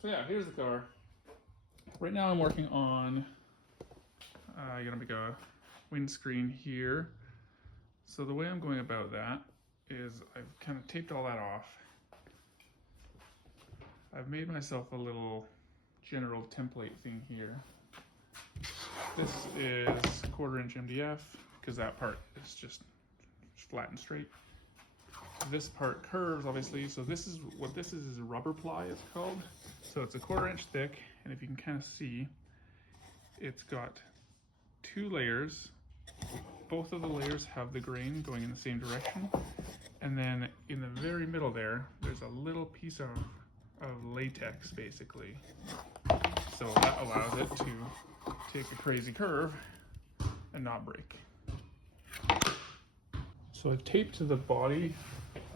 So yeah, here's the car. Right now I'm working on, I'm gonna make a windscreen here. So the way I'm going about that is I've kind of taped all that off. I've made myself a little general template thing here. This is 1/4" MDF because that part is just flat and straight. This part curves obviously, so this is what this is rubber ply it's called. So it's a 1/4" thick, and if you can kind of see, it's got 2 layers. Both of the layers have the grain going in the same direction, and then in the very middle there's a little piece of latex basically. So that allows it to take a crazy curve and not break. So I've taped the body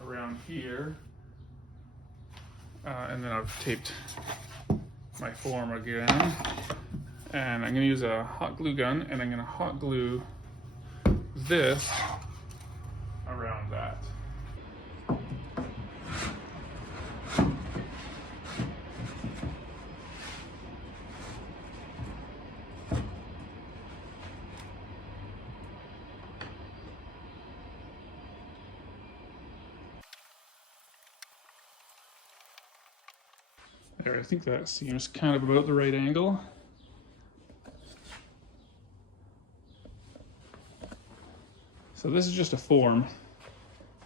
around here, and then I've taped my form again, and I'm going to use a hot glue gun, and I'm going to hot glue this around that. There, I think that seems kind of about the right angle. So this is just a form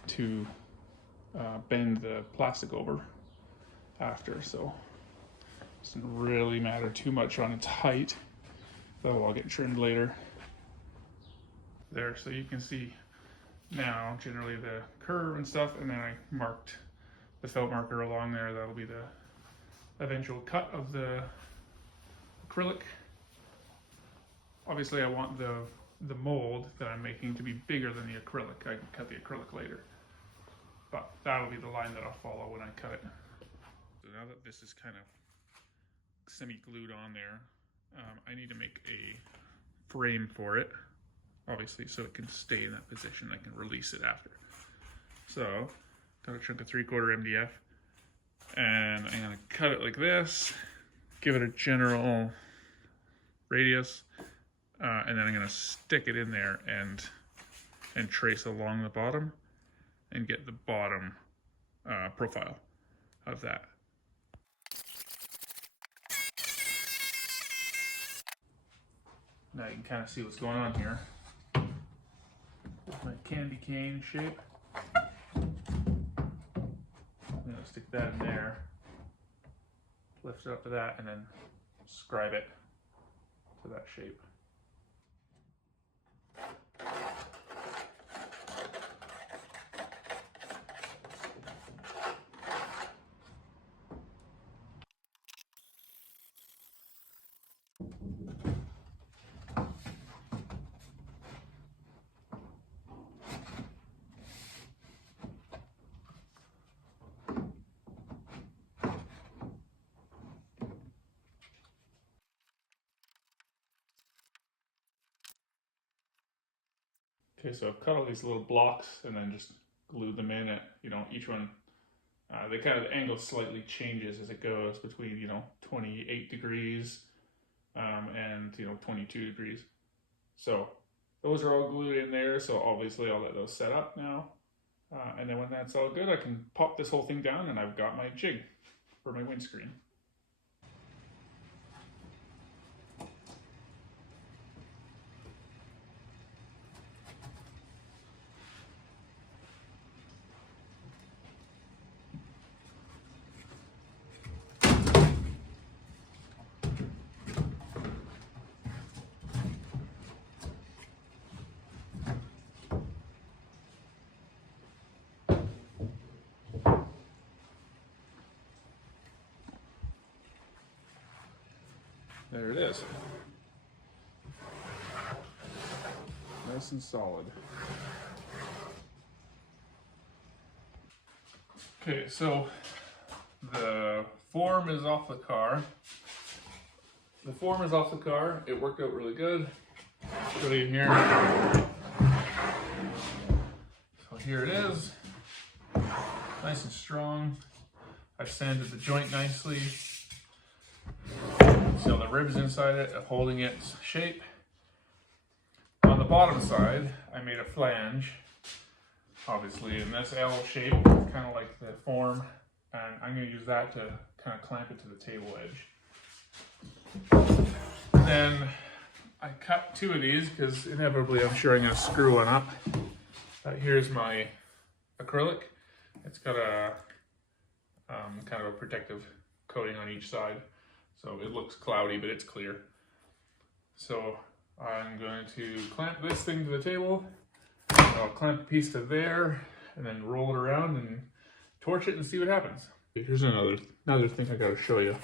to bend the plastic over after, so it doesn't really matter too much on its height. That'll all get trimmed later. There, so you can see now generally the curve and stuff, and then I marked the felt marker along there. That'll be the eventual cut of the acrylic. Obviously I want the mold that I'm making to be bigger than the acrylic. I can cut the acrylic later, but that'll be the line that I'll follow when I cut it. So now that this is kind of semi-glued on there, I need to make a frame for it, obviously, so it can stay in that position. I can release it after. So got a chunk of 3/4 MDF, and I'm gonna cut it like this, give it a general radius, and then I'm gonna stick it in there and trace along the bottom and get the bottom profile of that. Now you can kind of see what's going on here. With my candy cane shape. I'm gonna stick that in there, lift it up to that, and then scribe it to that shape. Okay, so I've cut all these little blocks and then just glued them in at, each one, the angle slightly changes as it goes between, 28 degrees and, 22 degrees. So those are all glued in there, so obviously I'll let those set up now. And then when that's all good, I can pop this whole thing down and I've got my jig for my windscreen. There it is. Nice and solid. Okay, so the form is off the car. It worked out really good. Put it in here. So here it is. Nice and strong. I've sanded the joint nicely. So the ribs inside it are holding its shape. On the bottom side, I made a flange, obviously in this L shape, kind of like the form, and I'm going to use that to kind of clamp it to the table edge. Then I cut 2 of these because inevitably I'm sure I'm going to screw one up. Here's my acrylic. It's got a kind of a protective coating on each side, so it looks cloudy, but it's clear. So I'm going to clamp this thing to the table. I'll clamp a piece to there, and then roll it around and torch it and see what happens. Here's another thing I got to show you.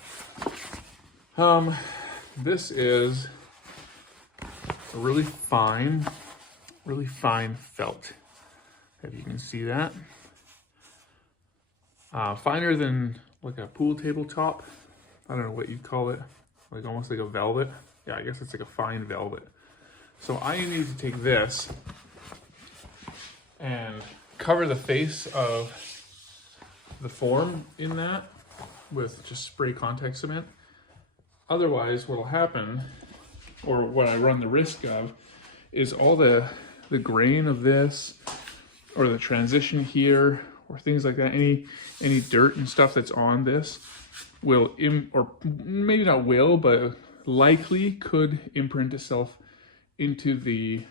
This is a really fine felt. If you can see that. Finer than like a pool table top. I don't know what you'd call it. Like almost like a velvet. Yeah, I guess it's like a fine velvet. So I need to take this and cover the face of the form in that with just spray contact cement. Otherwise, what'll happen, or what I run the risk of, is all the grain of this, or the transition here, or things like that, any dirt and stuff that's on this will, or maybe not will, but likely could imprint itself into the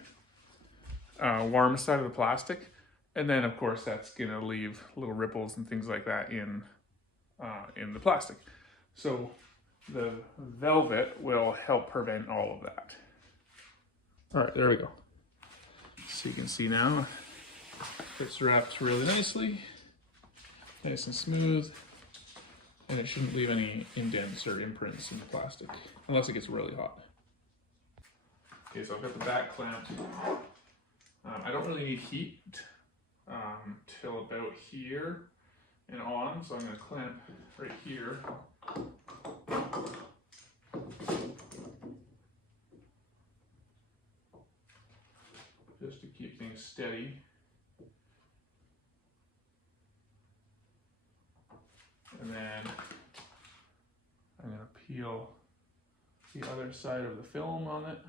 warm side of the plastic. And then of course that's gonna leave little ripples and things like that in the plastic. So the velvet will help prevent all of that. All right, there we go. So you can see now, it's wrapped really nicely, nice and smooth, and it shouldn't leave any indents or imprints in the plastic, unless it gets really hot. Okay, so I've got the back clamped. I don't really need heat till about here and on, so I'm going to clamp right here. Just to keep things steady. And then I'm going to peel the other side of the film on it.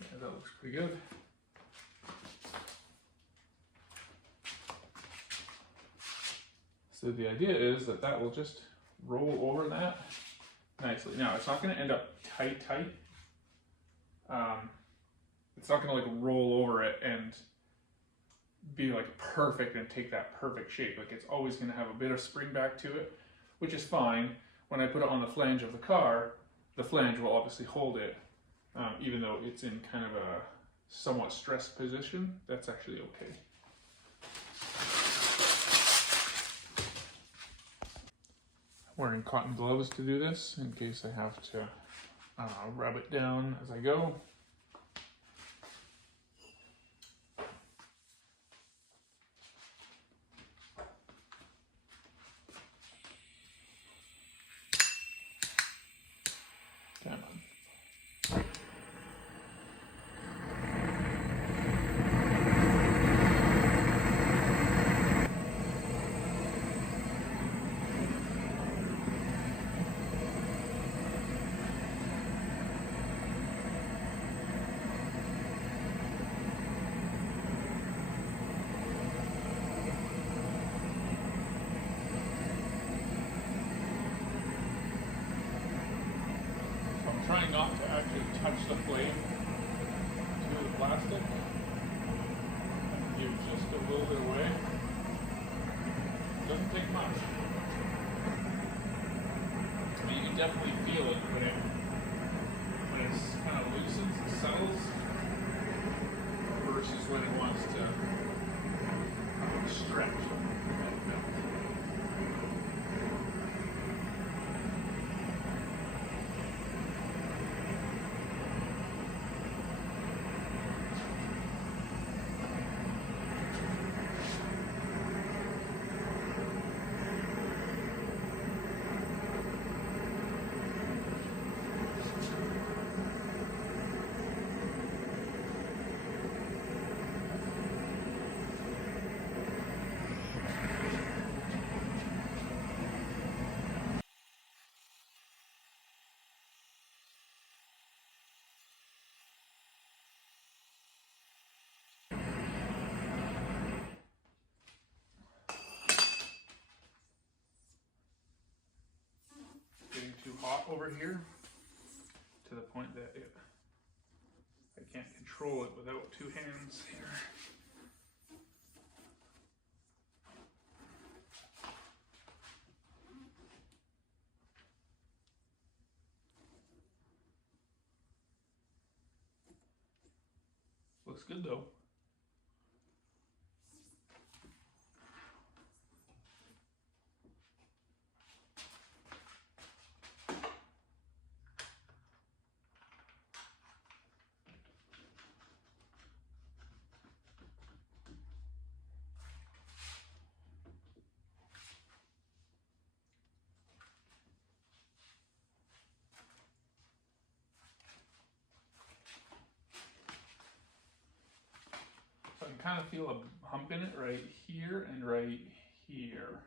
Yeah, that looks pretty good. So the idea is that that will just roll over that nicely. Now, it's not going to end up tight. It's not going to like roll over it and be like perfect and take that perfect shape. Like it's always going to have a bit of spring back to it, which is fine. When I put it on the flange of the car, the flange will obviously hold it, even though it's in kind of a somewhat stressed position. That's actually okay. Wearing cotton gloves to do this in case I have to rub it down as I go. Come on. Trying not to actually touch the flame to the plastic. Give just a little bit away. Doesn't take much. But you can definitely feel it when it kind of loosens and settles versus when it wants to stretch. over here to the point that I can't control it without two hands here. Looks good though. So I can kind of feel a hump in it right here and right here.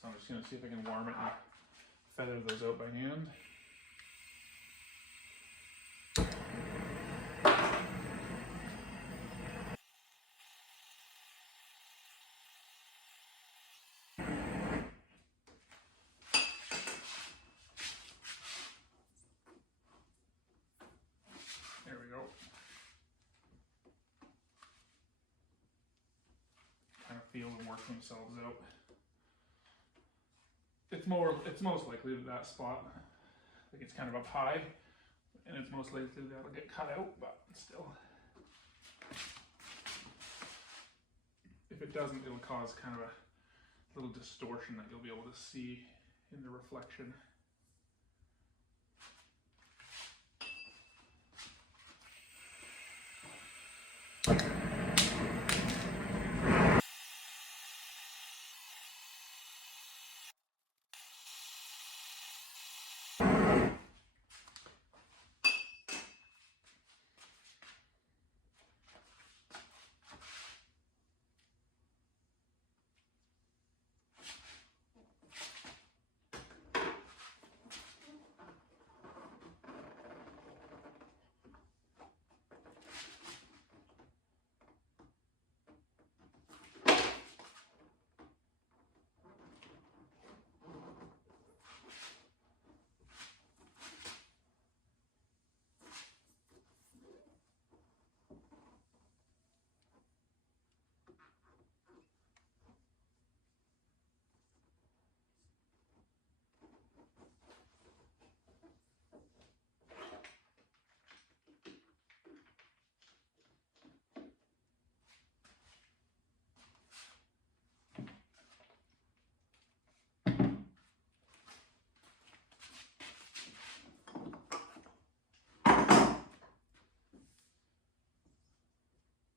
So I'm just going to see if I can warm it and feather those out by hand. There we go. Kind of feel them work themselves out. It's most likely that spot, like it's kind of up high, and it's most likely that'll get cut out, but still. If it doesn't, it'll cause kind of a little distortion that you'll be able to see in the reflection.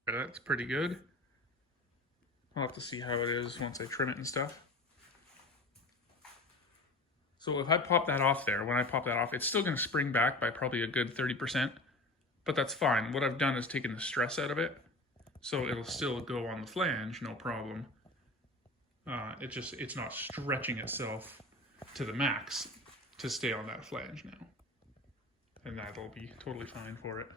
That's pretty good. I'll have to see how it is once I trim it and stuff. So if I pop that off there, when I pop that off, it's still going to spring back by probably a good 30%, but that's fine. What I've done is taken the stress out of it, so it'll still go on the flange, no problem. It's not stretching itself to the max to stay on that flange now. And that'll be totally fine for it.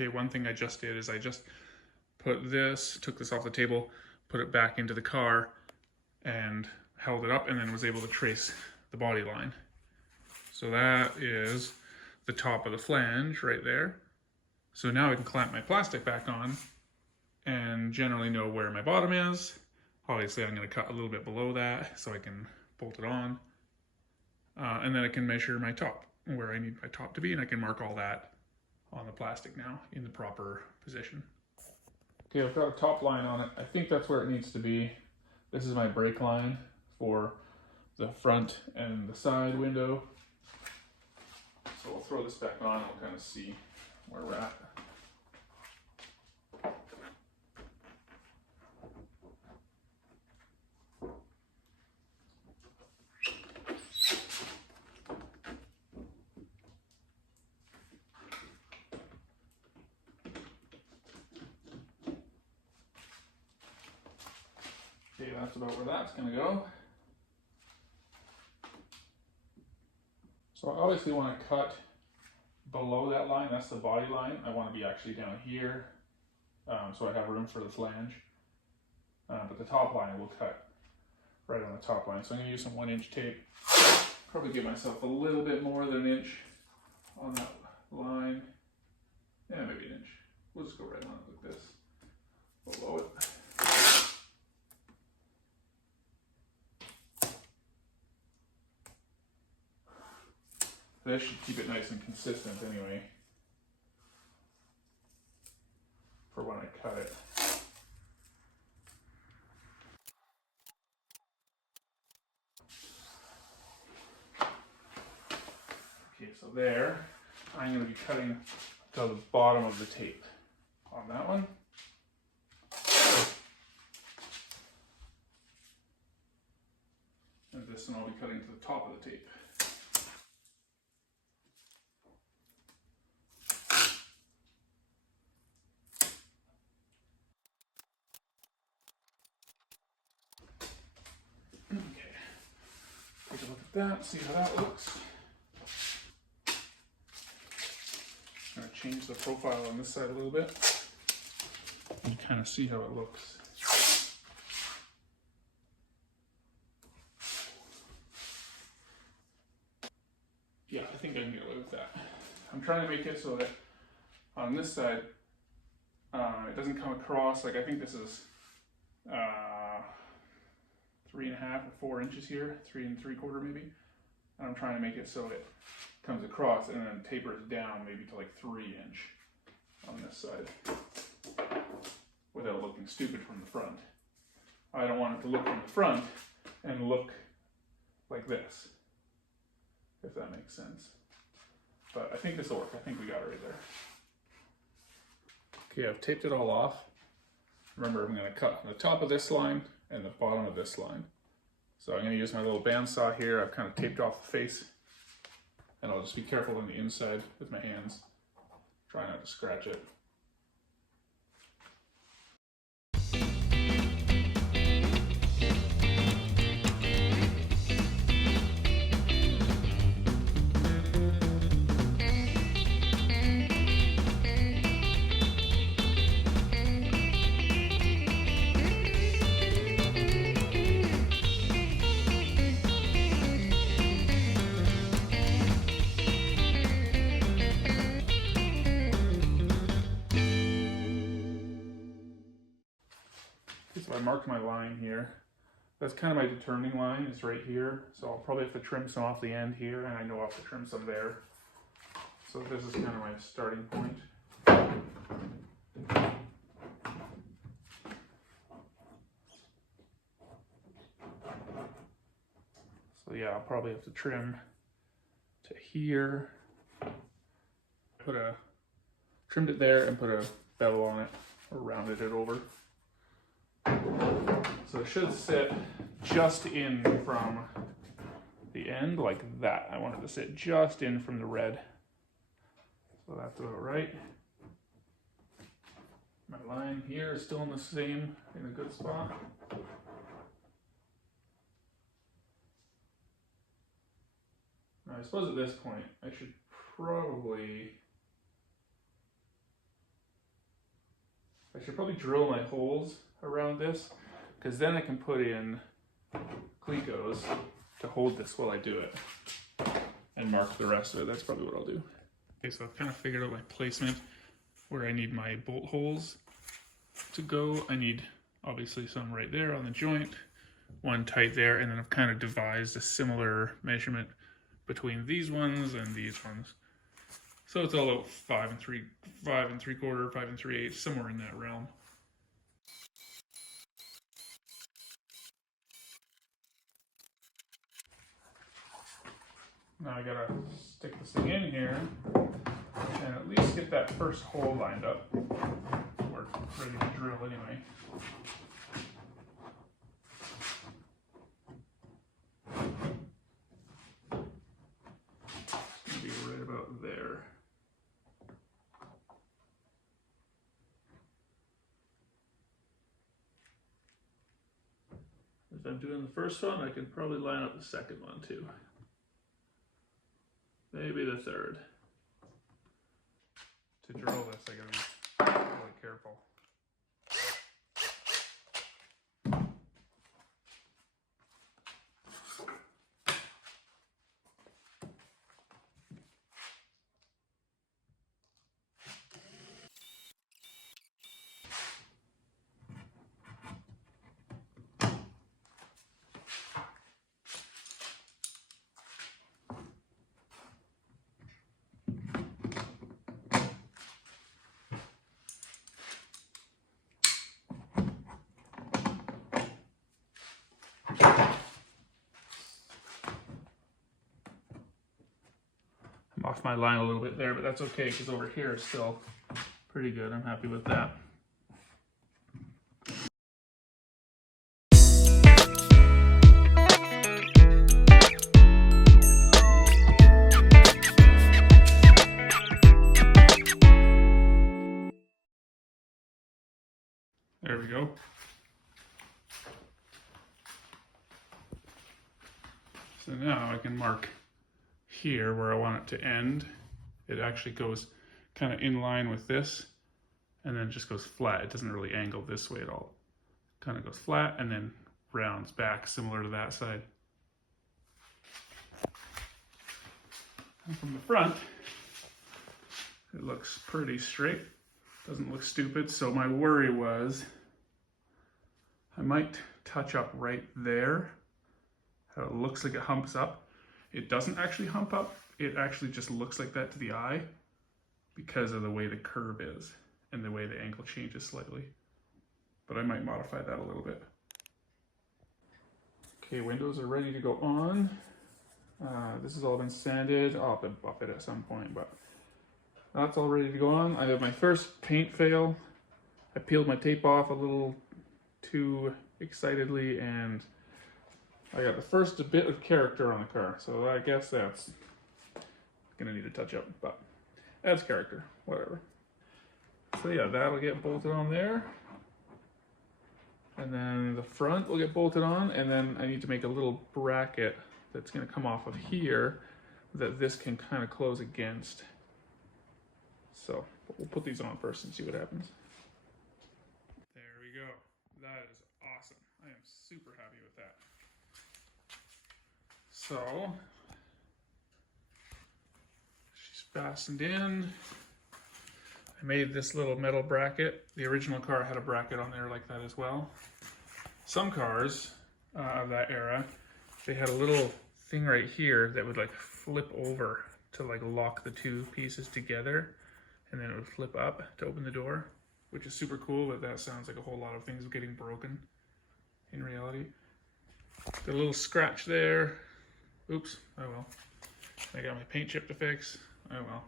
Okay, one thing I just did is I just took this off the table, put it back into the car, and held it up, and then was able to trace the body line. So that is the top of the flange right there. So now I can clamp my plastic back on and generally know where my bottom is. Obviously I'm going to cut a little bit below that so I can bolt it on. And then I can measure my top, where I need my top to be, and I can mark all that on the plastic now in the proper position. Okay, I've got a top line on it. I think that's where it needs to be. This is my brake line for the front and the side window. So we'll throw this back on and we'll kind of see where we're at. Okay, that's about where that's gonna go. So I obviously want to cut below that line, that's the body line. I want to be actually down here, so I have room for the flange. But the top line will cut right on the top line. So I'm going to use some 1-inch tape. Probably give myself a little bit more than an inch on that line. Yeah, maybe an inch. We'll just go right on it like this, below it. This should keep it nice and consistent anyway, for when I cut it. Okay, so there, I'm going to be cutting to the bottom of the tape on that one. And this one I'll be cutting to the top of the tape. Okay, take a look at that, see how that looks. I'm going to change the profile on this side a little bit and kind of see how it looks. Yeah, I think I can get away with that. I'm trying to make it so that on this side, it doesn't come across, like I think this is 3.5 or 4 inches here, 3 3/4 maybe. And I'm trying to make it so it comes across and then tapers down maybe to like 3-inch on this side without looking stupid from the front. I don't want it to look from the front and look like this, if that makes sense. But I think this will work. I think we got it right there. Okay, I've taped it all off. Remember, I'm going to cut the top of this line and the bottom of this line. So I'm going to use my little bandsaw here. I've kind of taped off the face, and I'll just be careful on the inside with my hands. Try not to scratch it. So I marked my line here. That's kind of my determining line, is right here. So I'll probably have to trim some off the end here, and I know I'll have to trim some there. So this is kind of my starting point. So yeah, I'll probably have to trim to here. Trimmed it there and put a bevel on it, or rounded it over. So it should sit just in from the end, like that. I want it to sit just in from the red. So that's about right. My line here is still in a good spot. Now I suppose at this point, I should probably drill my holes around this, because then I can put in clecos to hold this while I do it and mark the rest of it. That's probably what I'll do. Okay, so I've kind of figured out my placement where I need my bolt holes to go. I need obviously some right there on the joint, one tight there, and then I've kind of devised a similar measurement between these ones and these ones. So it's all about 5 3/4, 5 3/8, somewhere in that realm. Now I gotta stick this thing in here and at least get that first hole lined up. We're ready to drill anyway. It's gonna be right about there. If I'm doing the first one, I can probably line up the second one too. Maybe the third. To drill this, I gotta be really careful. I'm off my line a little bit there, but that's okay because over here is still pretty good. I'm happy with that. There we go. So now I can mark here where I want it to end. It actually goes kind of in line with this and then just goes flat. It doesn't really angle this way at all. Kind of goes flat and then rounds back similar to that side. And from the front, it looks pretty straight. Doesn't look stupid. So my worry was I might touch up right there. How it looks like it humps up. It doesn't actually hump up. It actually just looks like that to the eye because of the way the curve is and the way the angle changes slightly. But I might modify that a little bit. Okay, windows are ready to go on. This has all been sanded. I'll have to buff it at some point, but that's all ready to go on. I have my first paint fail. I peeled my tape off a little too excitedly and I got the first bit of character on the car, so I guess that's gonna need a touch up, but adds character, whatever. So yeah, that'll get bolted on there. And then the front will get bolted on, and then I need to make a little bracket that's gonna come off of here that this can kind of close against. So we'll put these on first and see what happens. There we go. That is awesome. I am super happy with that. So she's fastened in. I made this little metal bracket. The original car had a bracket on there like that as well. Some cars of that era, they had a little thing right here that would like flip over to like lock the two pieces together, and then it would flip up to open the door, which is super cool, but that sounds like a whole lot of things getting broken in reality. Got a little scratch there. Oops, oh well. I got my paint chip to fix. Oh well.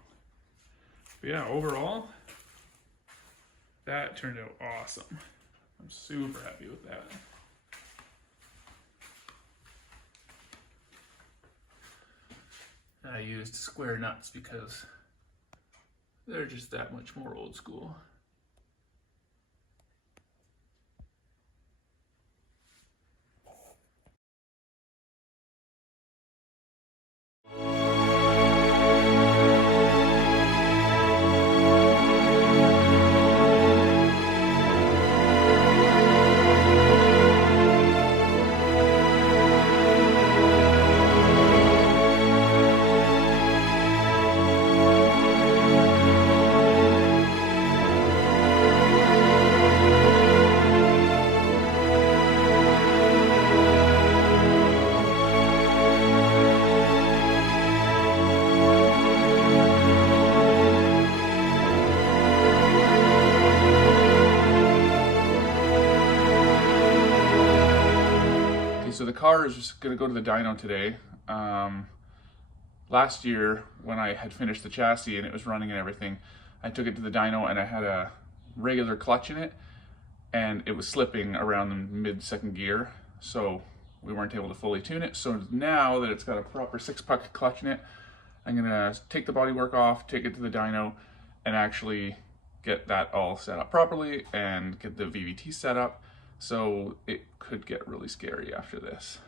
But yeah, overall, that turned out awesome. I'm super happy with that. I used square nuts because they're just that much more old school. So the car is just going to go to the dyno today. Last year, when I had finished the chassis and it was running and everything, I took it to the dyno and I had a regular clutch in it and it was slipping around the mid-second gear, so we weren't able to fully tune it. So now that it's got a proper 6-puck clutch in it, I'm going to take the bodywork off, take it to the dyno, and actually get that all set up properly and get the VVT set up So it could get really scary after this.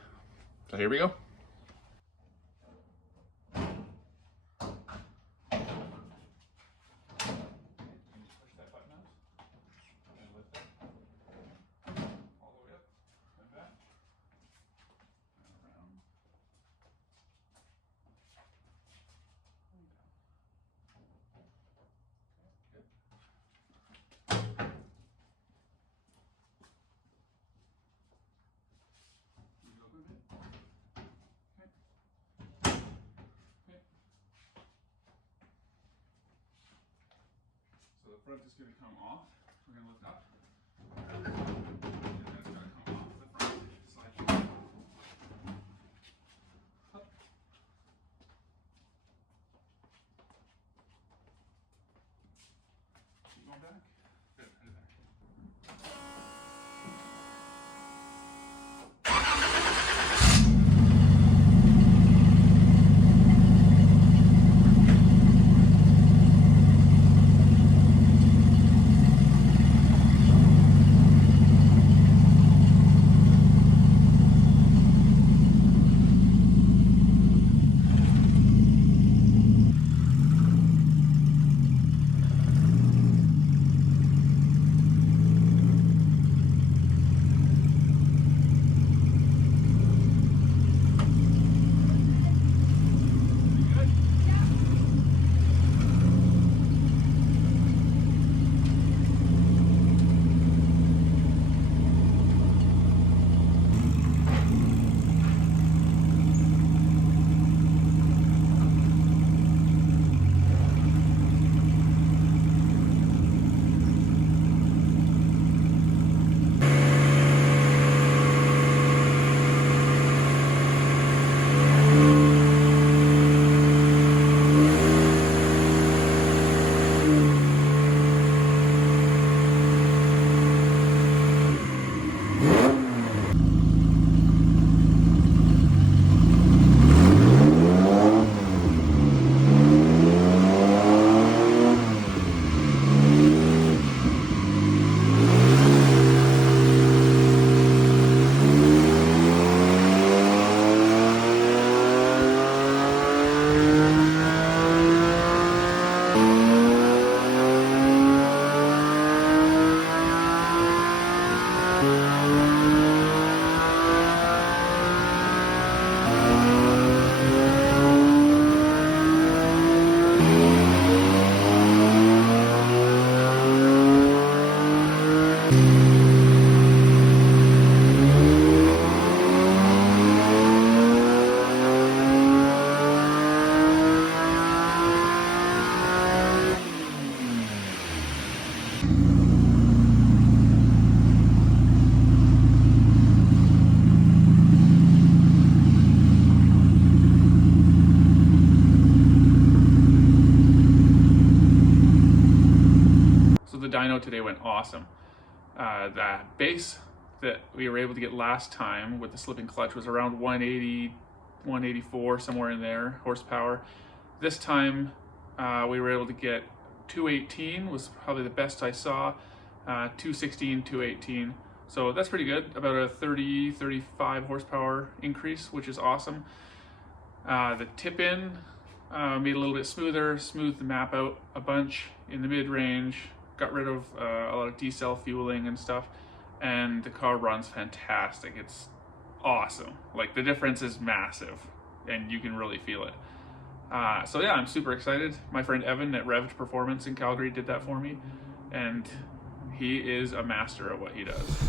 So here we go. So the front is going to come off. We're going to lift up. And then it's going to come off the front. Slide up. Keep going back. Good. Put it back. Dyno today went awesome. The base that we were able to get last time with the slipping clutch was around 180, 184, somewhere in there, horsepower. This time we were able to get 218, was probably the best I saw, 216, 218. So that's pretty good, about a 30, 35 horsepower increase, which is awesome. The tip-in made it a little bit smoother, smoothed the map out a bunch in the mid-range, got rid of a lot of decel fueling and stuff, and the car runs fantastic. It's awesome. Like, the difference is massive, and you can really feel it. So yeah, I'm super excited. My friend Evan at Revved Performance in Calgary did that for me, and he is a master at what he does.